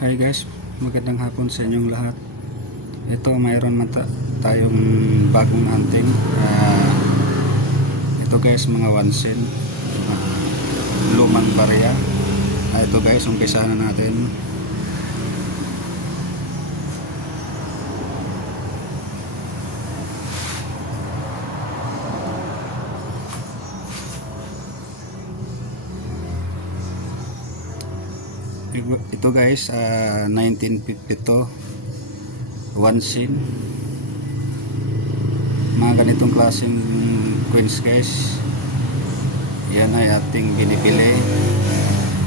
Hi guys, magandang hapon sa inyong lahat. Ito, mayroon man ta- tayong bagong hunting. Ah, ito guys, mga wansin. Uh, lumang barya. Ah, ito guys, umpisa na natin. Ito- guys, ah, 1952 one scene mga ganitong klaseng queens guys. Yan ay ating binibili.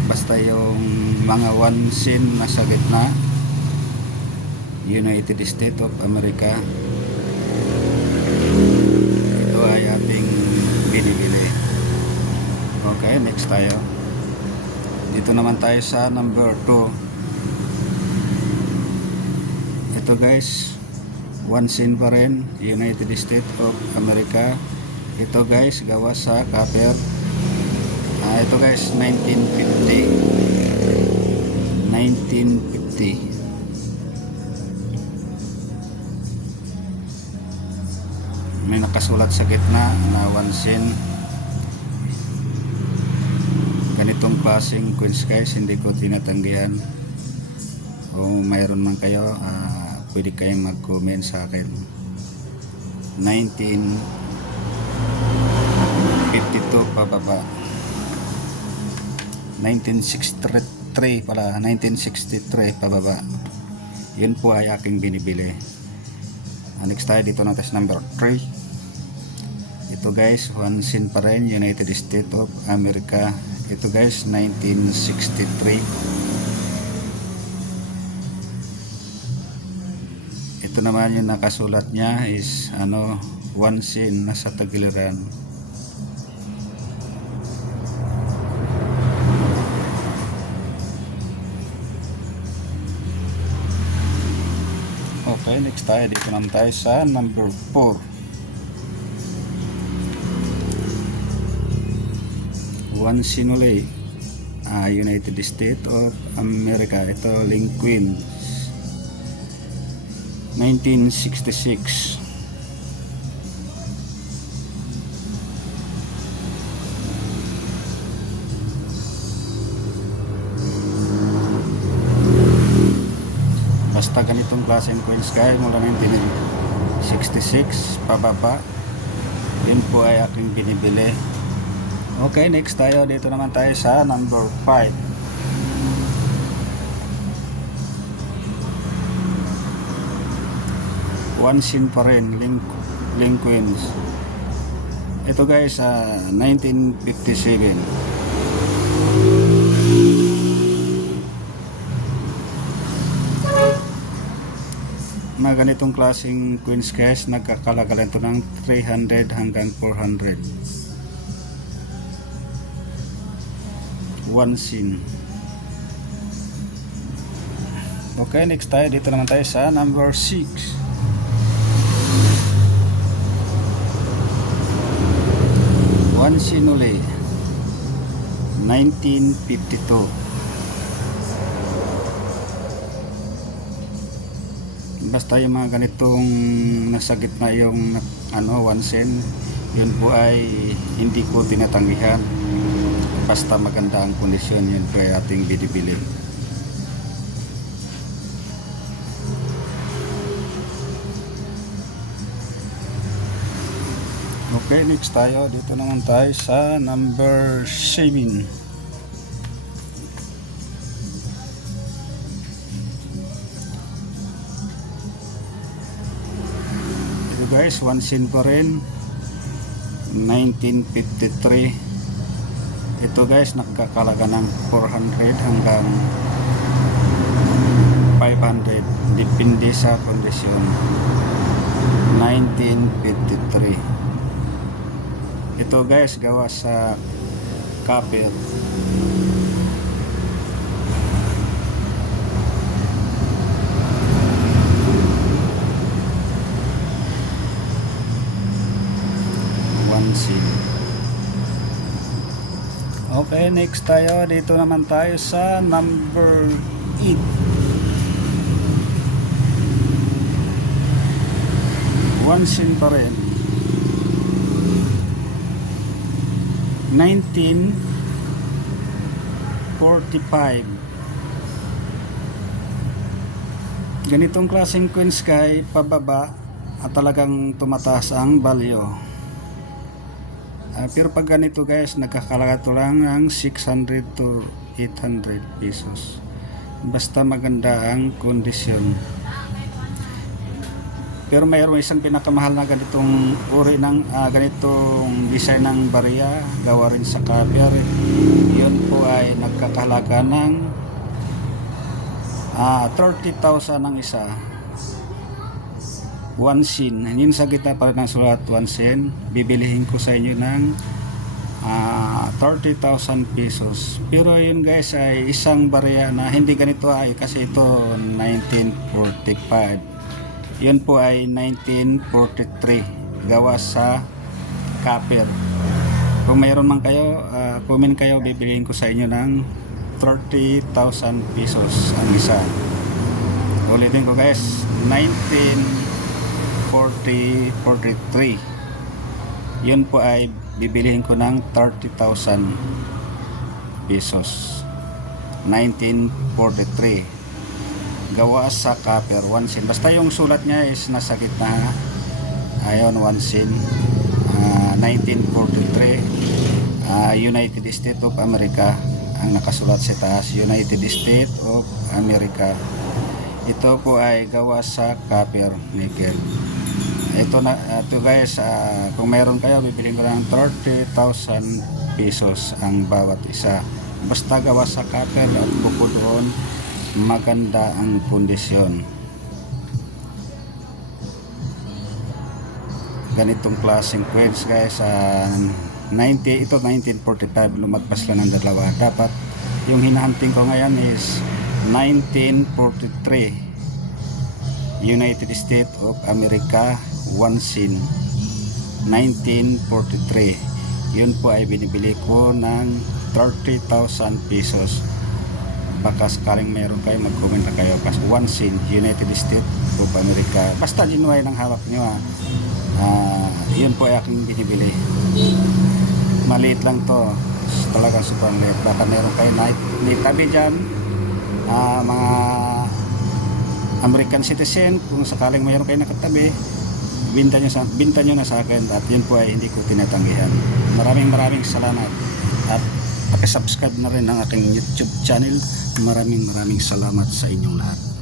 Basta yung mga one scene na sa gitna. United States of America. Ito ay ating binibili. Okay next tayo dito naman tayo sa number 2 ito guys. One scene pa rin. United States of America. Ito guys gawa sa copper ah, ito guys 1950 1950 may nakasulat sa gitna na one scene ganitong klaseng queens guys hindi ko tinatanggihan. Kung mayroon man kayo ah, pwede kayong mag-comment sa akin. 1952 pababa. 1963 pala 1963 pababa. Yun po ay aking binibili. Ah, next tayo dito na test number 3 ito guys one scene pa rin United States of America ito guys 1963 ito naman yung nakasulat niya is ano one scene nasa tagiliran. Okay next tayo. Dito naman tayo sa number 4 one scene ulit ah, United States of America. Ito Lincoln 1966 basta ganitong klaseng coins guys mula 1966 pababa. Yun po ay aking binibili okay next tayo. Dito naman tayo sa number 5 one scene pa rin Link, Lincolns ito guys sa 1957 mga ganitong klaseng queens guys nagkakalagalan ito ng 300 hanggang 400 one scene. Okay next tayo. Dito naman tayo sa number 6 One Sinule 1952 Basta yung mga ganitong nasa gitna yung ano, one sen yun po ay hindi ko tinatanggihan basta maganda ang kondisyon yun ay ating binibili Okay, next tayo. Dito naman tayo sa number 7. Ito guys, one scene pa rin. 1953. Ito guys, nakakalaga ng 400 hanggang 500. Depende sa kondisyon. 1953. Ito guys, gawa sa copper. Okay, next tayo. Dito naman tayo sa number 8. One sin pa rin. 1945. Ganitong klaseng queens guy pababa at talagang tumataas ang value. Ah, pero pag ganito guys nagkakalaga to lang ng 600 to 800 pesos. Basta maganda ang kondisyon. Pero mayroon isang pinakamahal na ganitong uri ng ah, ganitong design ng barya gawa rin sa cover yun po ay nagkakalaga ng ah, 30,000 ang isa one sin. Yun sa kita pa rin ang sulat one sin bibilihin ko sa inyo ng ah, 30,000 pesos. Pero yun guys ay isang barya na hindi ganito ay kasi ito 1945 yun po ay 1943 gawa sa copper kung mayroon man kayo ah, comment kayo bibilihin ko sa inyo ng 30,000 pesos ang isa. Ulitin ko guys 1940-43 yun po ay bibilihin ko ng 30,000 pesos. 1943 gawa sa copper 1 sin basta yung sulat niya is nasa gitna. Ayon 1 sin Ah, 1943 ah, United States of America ang nakasulat sa taas. United States of America. Ito po ay gawa sa copper nickel ito na ito guys ah, kung meron kayo bibilin ko ng 30,000 pesos ang bawat isa. Basta gawa sa copper at bukod doon maganda ang kondisyon. Ganitong klaseng coins guys sa 90 ito 1945 lumagpas lang ng dalawa. Dapat yung hinahunting ko ngayon is 1943 United States of America one sin 1943 yun po ay binibili ko ng 30,000 pesos. Baka sakaling meron kayo mag-comment na kayo. Kasi one sin United States of America. Basta genuine ang hawak nyo ah. Ah, yun po ay aking binibili. Maliit lang to talagang super liit baka meron kayo na nitabi dyan. Ah, mga American citizen kung sakaling mayroon kayo nakatabi binta nyo, sa, binta nyo na sa akin at yun po ay hindi ko tinatanggihan. Maraming maraming salamat at pakisubscribe na rin ang aking youtube channel. Maraming maraming salamat sa inyong lahat